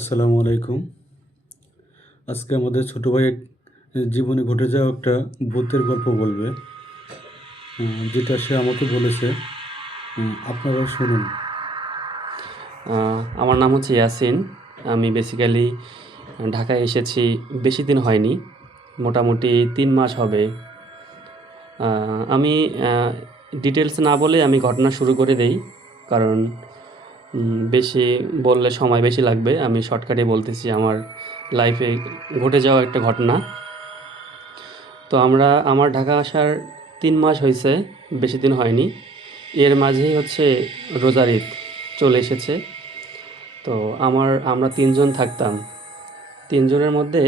আসসালামু আলাইকুম। আজকে আমাদের ছোট ভাই জীবনে ঘটে যাওয়া একটা ভূতের গল্প বলবে। যেটা সে আমাকে বলেছে। আপনারা শুনুন। আমার নাম হচ্ছে ইয়াসিন। আমি বেসিক্যালি ঢাকায় এসেছি বেশি দিন হয়নি। মোটামুটি ৩ মাস হবে। আমি ডিটেলস না বলে আমি ঘটনা শুরু করে দেই। কারণ বেশি বললে সময় বেশি লাগবে। আমি শর্টকাটে বলতেছি আমার লাইফে ঘটে যাওয়া একটা ঘটনা। তো আমার ঢাকা আসার ৩ মাস হইছে, বেশি দিন হয়নি। এর মাঝেই হচ্ছে রোজার ঈদ চলে এসেছে। তো আমরা ৩ জন থাকতাম। ৩ জনের মধ্যে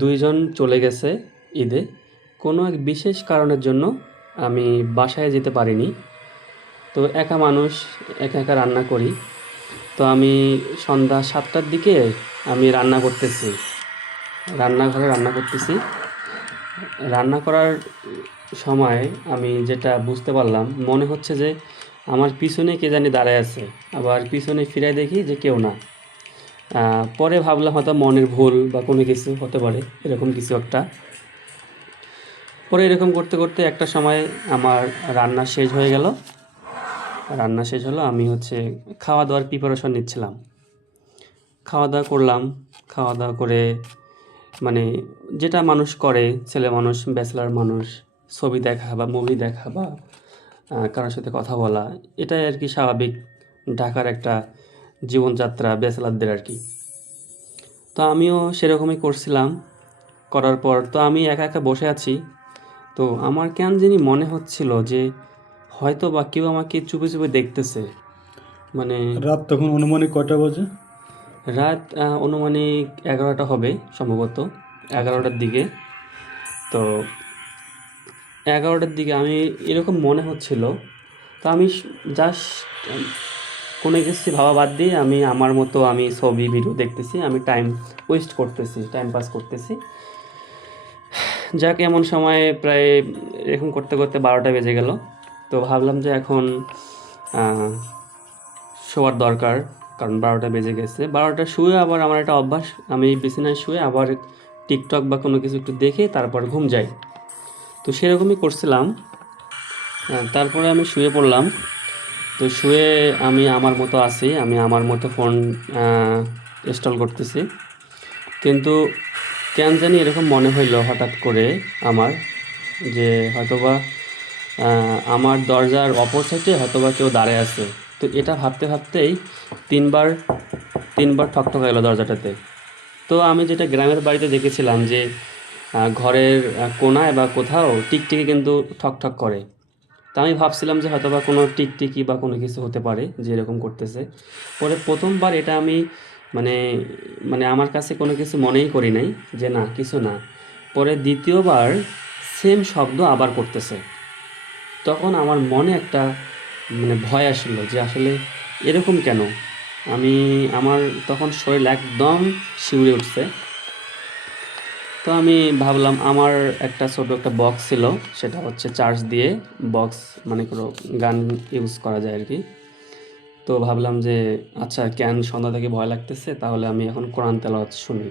২ জন চলে গেছে ঈদে। কোনো এক বিশেষ কারণের জন্য আমি বাসায় যেতে পারিনি। তো একা মানুষ, একা, একা রান্না করি। তো আমি সন্ধ্যা ৭টার দিকে আমি রান্না করতেছি। রান্নাঘরে রান্না করতেছি। রান্না করার সময় আমি যেটা বুঝতে পারলাম, মনে হচ্ছে যে আমার পিছনে কে জানি দাঁড়ায় আছে। আবার পিছনে ফিরে দেখি যে কেউ না। পরে ভাবলাম হয়তো মনের ভুল বা কোনো কিছু হতে পারে, এরকম কিছু একটা। পরে এরকম করতে করতে একটা সময় আমার রান্না শেষ হয়ে গেল। রান্না শেষ হলো, আমি হচ্ছে খাওয়া দাওয়ার প্রিপারেশন নিচ্ছিলাম। খাওয়া দাওয়া করলাম। খাওয়া দাওয়া করে মানে যেটা মানুষ করে, ছেলে মানুষ, ব্যাচেলার মানুষ, ছবি দেখা বা মুভি দেখা বা কারোর সাথে কথা বলা, এটাই আর কি স্বাভাবিক ঢাকার একটা জীবনযাত্রা ব্যাচেলারদের আর কি। তো আমিও সেরকমই করছিলাম। করার পর তো আমি একা, একা বসে আছি। তো আমার কেন জানি মনে হচ্ছিল যে হয়তো বা কেউ আমাকে চুপে, চুপে দেখতেছে। মানে রাত তখন অনুমানিক কয়টা বাজে? রাত আনুমানিক ১১টা হবে সম্ভবত। আচ্ছা। ১১টার দিকে। তো ১১টার দিকে আমি এরকম মনে হচ্ছিল। তো আমি জাস্ট কোনো কিছু ভাবা বাদ দিয়ে আমি আমার মতো আমি ছবি, ভিডিও দেখতেছি। আমি টাইম ওয়েস্ট করতেছি, টাইম পাস করতেছি। যাক, এমন সময় প্রায় এরকম করতে, করতে ১২টা বেজে গেল। তো ভাবলাম যে এখন আ শোয়ার দরকার। কারণ ১২টা বেজে গেছে। ১২টায় শুয়ে আবার আমার একটা অভ্যাস, আমি বিছানায় শুয়ে আবার টিকটক বা কোনো কিছু একটু দেখে তারপর ঘুম যাই। তো সেরকমই করছিলাম। তারপরে আমি শুয়ে পড়লাম। তো শুয়ে আমি আমার মতো আছি। আমি আমার মতো ফোন আ ইনস্টল করতেছি। কিন্তু কেন জানি এরকম মনে হইলো হঠাৎ করে আমার, যে হয়তোবা আমার দরজার অপর সাইডে হয়তোবা কেউ দাঁড়ায় আছে। তো এটা ভাবতে, ভাবতেই ৩ বার ৩ বার ঠকঠকাইলো দরজাটাতে। তো আমি যেটা গ্রামের বাড়িতে দেখেছিলাম যে ঘরের কোণায় বা কোথাও টিকটিকি কিন্তু ঠক করে। তো আমি ভাবছিলাম যে হয়তোবা কোনো টিকটিকি বা কোনো কিছু হতে পারে যে এরকম করতেছে। পরে ১ম বার এটা আমি মানে মানে আমার কাছে কোনো কিছু মনেই করি নাই যে না, কিছু না। পরে ২য় বার সেম শব্দ আবার করতেছে। তখন আমার মনে একটা ভয় আসলো যে আসলে এরকম কেন? আমি আমার তখন শরীর একদম শিউরে উঠছে। তো আমি ভাবলাম আমার একটা ছোট একটা বক্স ছিল, সেটা হচ্ছে চার্জ দিয়ে বক্স, মানে কোনো গান ইউজ করা যায় আর কি। তো ভাবলাম যে আচ্ছা, কেন সন্ধ্যা থেকে ভয় লাগতেছে, তাহলে আমি এখন কোরআন তেলাওয়াত শুনি।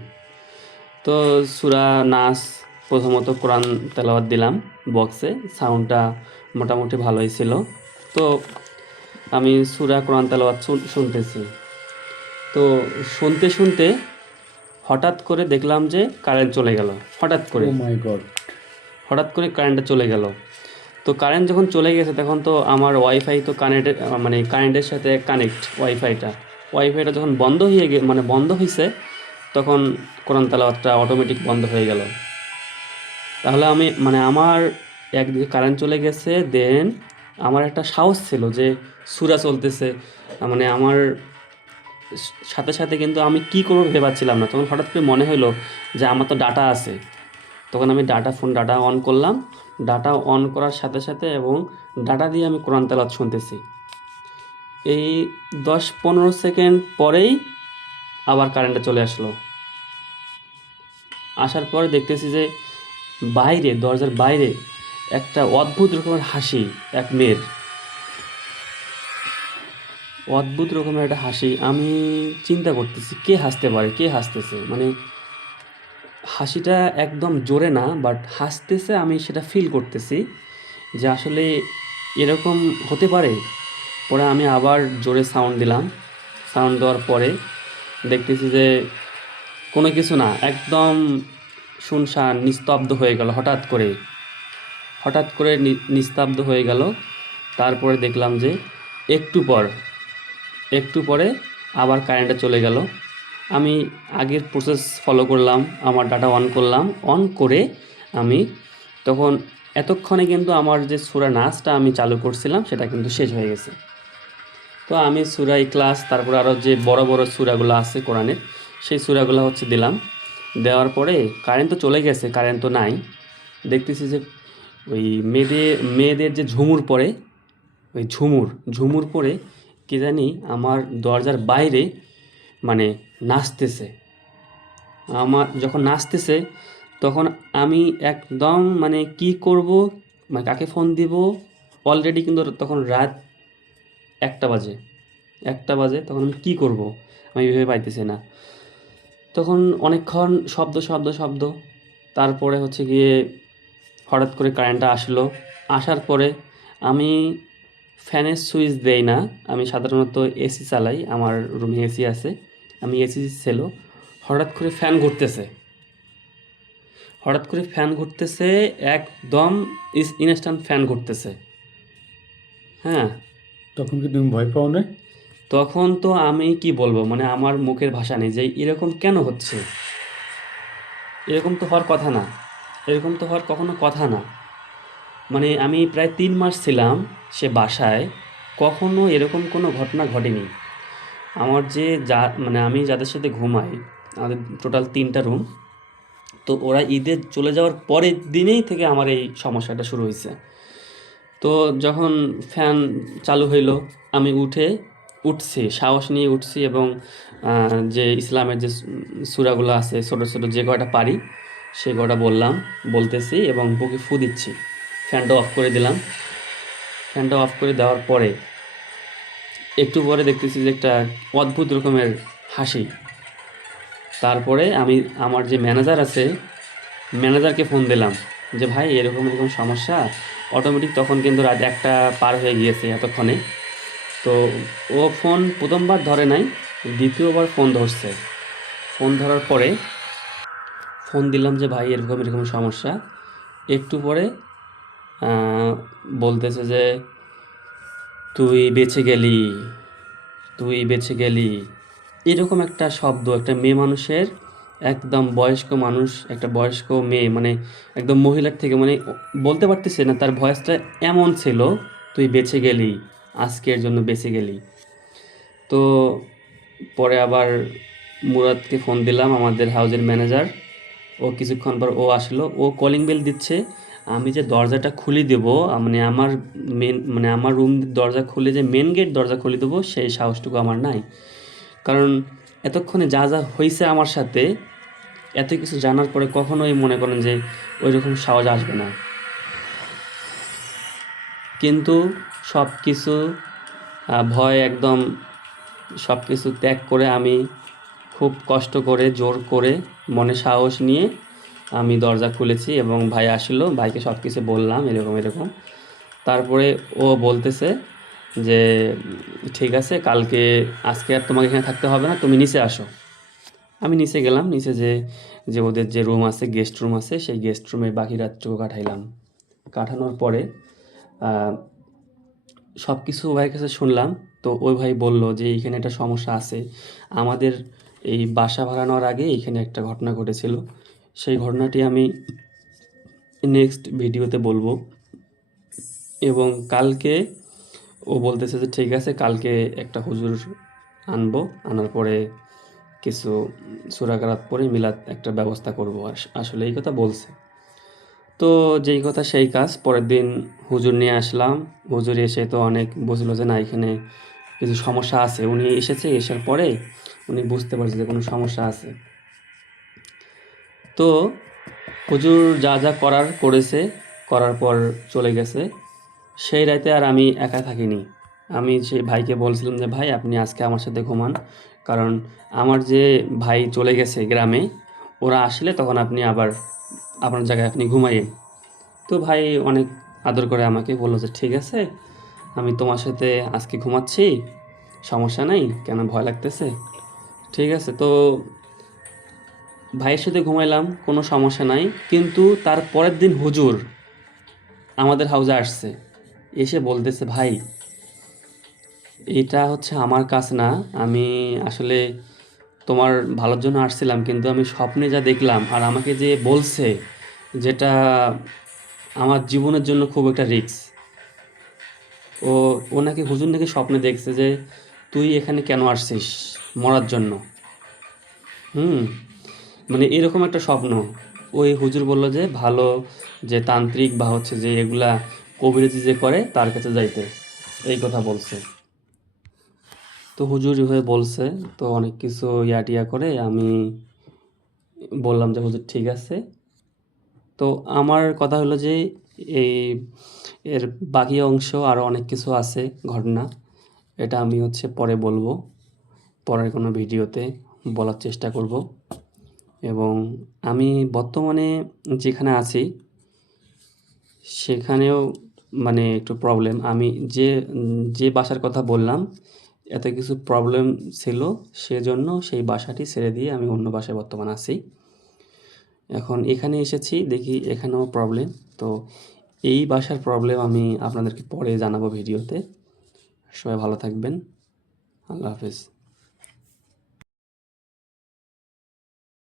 তো সূরা নাস, প্রথমত কোরআন তেলাওয়াত দিলাম বক্সে। সাউন্ডটা মোটামুটি ভালোই ছিল। তো আমি সূরা কোরআন তেলাওয়াত শুনতেছি। তো শুনতে, শুনতে হঠাৎ করে দেখলাম যে কারেন্ট চলে গেল। হঠাৎ ও করে। মাই গড! হঠাৎ করে কারেন্টটা চলে গেল। তো কারেন্ট যখন চলে গেছে তখন তো আমার ওয়াইফাই তো কারেন্টের সাথে কানেক্ট ওয়াইফাইটা। ওয়াইফাইটা যখন বন্ধ হয়ে বন্ধ হইছে, তখন কোরআন তেলাওয়াতটা অটোমেটিক বন্ধ হয়ে গেল। তাহলে আমি আমার একদিকে কারেন্ট চলে গেছে, দেন আমার একটা সাহস ছিল যে সূরা চলতেছে। আমার সাথে, সাথে কিন্তু আমি কি করব ভেবে পাচ্ছিলাম না। তখন হঠাৎ করে মনে হইলো যে আমার তো ডাটা আছে। তখন আমি ডাটা অন করলাম। ডাটা অন করার সাথে, সাথে এবং ডাটা দিয়ে আমি কোরআন তেলাওয়াত শুনতেছি। এই ১০-১৫ সেকেন্ড পরেই আবার কারেন্টটা চলে আসলো। আসার পরে দেখতেছি যে বাইরে, দরজার বাইরে একটা অদ্ভুত রকমের হাসি এক মেয়ের। অদ্ভুত রকমের একটা হাসি। আমি চিন্তা করতেছি কে হাসতে পারে, কে হাসতেছে, মানে হাসিটা একদম জোরে না, বাট হাসতেছে, আমি সেটা ফিল করতেছি যে আসলে এরকম হতে পারে। পরে আমি আবার জোরে সাউন্ড দিলাম। সাউন্ড দেওয়ার পরে দেখতেছি যে কোনো কিছু না, একদম শুনশান নিস্তব্ধ হয়ে গেল হঠাৎ করে। হঠাৎ করে নিস্তব্ধ হয়ে গেল। তারপরে দেখলাম যে একটু পর একটু পরে আবার কারেন্টটা চলে গেল। আমি আগের প্রসেস ফলো করলাম, আমার ডাটা অন করলাম, অন করে আমি তখন এতক্ষণে কিন্তু আমার যে সূরা নাসটা আমি চালু করছিলাম সেটা কিন্তু শেষ হয়ে গেছে। তো আমি সূরা ইখলাস, তারপর আরও যে বড় বড় সূরাগুলো আছে কোরআনের, সেই সূরাগুলো হচ্ছে দিলাম। দেওয়ার পরে কারেন্ট তো চলে গেছে, কারেন্ট তো নাই। দেখতেছি যে ওই মেয়েদের যে ঝুমুর পরে, ওই ঝুমুর পরে কে জানি আমার দরজার বাইরে মানে নাচতেছে। আমার যখন নাচতেছে তখন আমি একদম মানে কি করব, মানে কাকে ফোন দিব। অলরেডি কিন্তু তখন রাত 1টা বাজে। 1টা বাজে, তখন আমি কী করব আমি ভেবে পাইতেছি না। তখন অনেকক্ষণ শব্দ। তারপরে হচ্ছে গিয়ে হঠাৎ করে কারেন্টটা আসলো। আসার পরে আমি ফ্যানের সুইচ দেই না, আমি সাধারণত এসি চালাই, আমার রুমে এসি আছে, আমি এসি ছিল। হঠাৎ করে ফ্যান ঘুরতেছে, একদম ইনস্ট্যান্ট ফ্যান ঘুরতেছে। হ্যাঁ, তখন কি তুমি ভয় পাও না? তখন তো আমি কি বলবো, মানে আমার মুখের ভাষা নেই যে এরকম কেন হচ্ছে। এরকম তো হওয়ার কথা না, এরকম তো হওয়ার কখনো কথা না। মানে আমি প্রায় 3 মাস ছিলাম সে বাসায়, কখনো এরকম কোনো ঘটনা ঘটেনি। আমার যে মানে আমি যাদের সাথে ঘুমাই, আমাদের টোটাল 3টা রুম। তো ওরা ঈদে চলে যাওয়ার পরের দিনেই থেকে আমার এই সমস্যাটা শুরু হয়েছে। তো যখন ফ্যান চালু হইলো, আমি উঠছি, সাহস নিয়ে উঠছি এবং যে ইসলামের যে সূরাগুলো আছে ছোট ছোট যে কয়টা পারি সে কয়টা বলতেছি এবং বুকে ফু দিচ্ছি। ফ্যানটা অফ করে দিলাম। ফ্যানটা অফ করে দেওয়ার পরে একটু পরে দেখতেছি যে একটা অদ্ভুত রকমের হাসি। তারপরে আমি আমার যে ম্যানেজার আছে, ম্যানেজারকে ফোন দিলাম যে ভাই এরকম এরকম সমস্যা। অটোমেটিক তখন কিন্তু রাত 1টা পার হয়ে গিয়েছে এতক্ষণে। তো ও ফোন প্রথমবার ধরে নাই, দ্বিতীয়বার ফোন ধরছে। ফোন ধরার পরে ফোন দিলাম যে ভাই এরকম এরকম সমস্যা। একটু পরে বলতেছে যে তুই বেঁচে গেলি, তুই বেঁচে গেলি। এরকম একটা শব্দ, একটা মেয়ে মানুষের, একদম বয়স্ক মানুষ, একটা বয়স্ক মেয়ে, মানে একদম মহিলার থেকে, মানে বলতে পারতেছে না, তার ভয়েসটা এমন ছিল, তুই বেঁচে গেলি, আজকের জন্য বেঁচে গেলি। তো পরে আবার মুরাদকে ফোন দিলাম, আমাদের হাউজের ম্যানেজার। ও কিছুক্ষণ পর ও আসলো, ও কলিং বেল দিচ্ছে। আমি যে দরজাটা খুলে দেবো, মানে আমার রুম দরজা খুলে যে মেন গেট দরজা খুলে দেবো সেই সাহসটুকু আমার নাই। কারণ এতক্ষণে যা যা হয়েছে আমার সাথে, এত কিছু জানার পরে কখনোই মনে করেন যে ওই রকম সাহস আসবে না। কিন্তু সব কিছু ভয় একদম সব কিছু ত্যাগ করে আমি খুব কষ্ট করে জোর করে মনে সাহস নিয়ে আমি দরজা খুলেছি এবং ভাই আসলো, ভাইকে সব কিছু বললাম এরকম এরকম। তারপরে ও বলতেছে যে ঠিক আছে, আজকে আর তোমাকে এখানে থাকতে হবে না, তুমি নিচে আসো। আমি নিচে গেলাম, নিচে যে যে ওদের যে রুম আছে, গেস্ট রুম আছে, সেই গেস্ট রুমে বাকি রাতটুকু কাটাইলাম। কাটানোর পরে সব কিছু ভাইয়ের কাছে শুনলাম। তো ওই ভাই বলল যে এইখানে একটা সমস্যা আছে। আমাদের এই বাসা ভাড়া নেওয়ার আগে এইখানে একটা ঘটনা ঘটেছিল। সেই ঘটনাটি আমি নেক্সট ভিডিওতে বলবো। এবং কালকে ও বলতেছে যে ঠিক আছে, কালকে একটা হুজুর আনবো, আনার পরে কিছু সূরা কেরাত পড়ে মিলাদ একটা ব্যবস্থা করবো। আসলে এই কথা বলছে। তো যেই কথা সেই কাজ, পরের দিন হুজুর নিয়ে আসলাম। হুজুর এসে তো অনেক বুঝলো যে না, এখানে কিছু সমস্যা আছে। উনি এসার পরে উনি বুঝতে পারছে যে কোনো সমস্যা আছে। তো হুজুর যা যা করেছে, করার পর চলে গেছে। সেই রাতে আর আমি একা থাকিনি। আমি সেই ভাইকে বলছিলাম যে ভাই আপনি আজকে আমার সাথে ঘুমান, কারণ আমার যে ভাই চলে গেছে গ্রামে, ওরা আসলে তখন আপনি আবার আপনার জায়গায় আপনি ঘুমাইয়েন। তো ভাই অনেক আদর করে আমাকে বললো যে ঠিক আছে, আমি তোমার সাথে আজকে ঘুমাচ্ছি, সমস্যা নাই, কেন ভয় লাগতেছে? ঠিক আছে। তো ভাইয়ের সাথে ঘুমাইলাম, কোনো সমস্যা নাই। কিন্তু তার পরের দিন হুজুর আমাদের হাউজে আসছে, এসে বলতেছে ভাই এটা হচ্ছে আমার কাজ না, আমি আসলে তোমার ভালোর জন্য আসছিলাম, কিন্তু আমি স্বপ্নে যা দেখলাম আর আমাকে যে বলছে, যেটা আমার জীবনের জন্য খুব একটা রিস্ক। ও ও নাকি হুজুর নাকি স্বপ্নে দেখছে যে তুই এখানে কেন আসছিস, মরার জন্য। হুম, মানে এরকম একটা স্বপ্ন। ওই হুজুর বলল যে ভালো, যে তান্ত্রিক বা হচ্ছে যে এগুলা কবিরাজি যে করে তার কাছে যাইতে, এই কথা বলছে। তো হুজুর হয়ে বলছে, তো অনেক কিছু টিয়া করে আমি বললাম যে হুজুর ঠিক আছে। তো আমার কথা হলো যে এই এর বাকি অংশ আরও অনেক কিছু আছে ঘটনা, এটা আমি হচ্ছে পরে বলবো, পরের কোনো ভিডিওতে বলার চেষ্টা করব। এবং আমি বর্তমানে যেখানে আছি সেখানেও মানে একটু প্রবলেম। আমি যে বাসার কথা বললাম, এত কিছু প্রবলেম ছিল, সেজন্য সেই বাসাটি ছেড়ে দিয়ে আমি অন্য বাসায় বর্তমানে আছি। এখন এখানে এসেছি, দেখি এখানেও প্রবলেম। তো এই বাসার প্রবলেম আমি আপনাদেরকে পরে জানাবো ভিডিওতে। সবাই ভালো থাকবেন। আল্লাহ হাফেজ।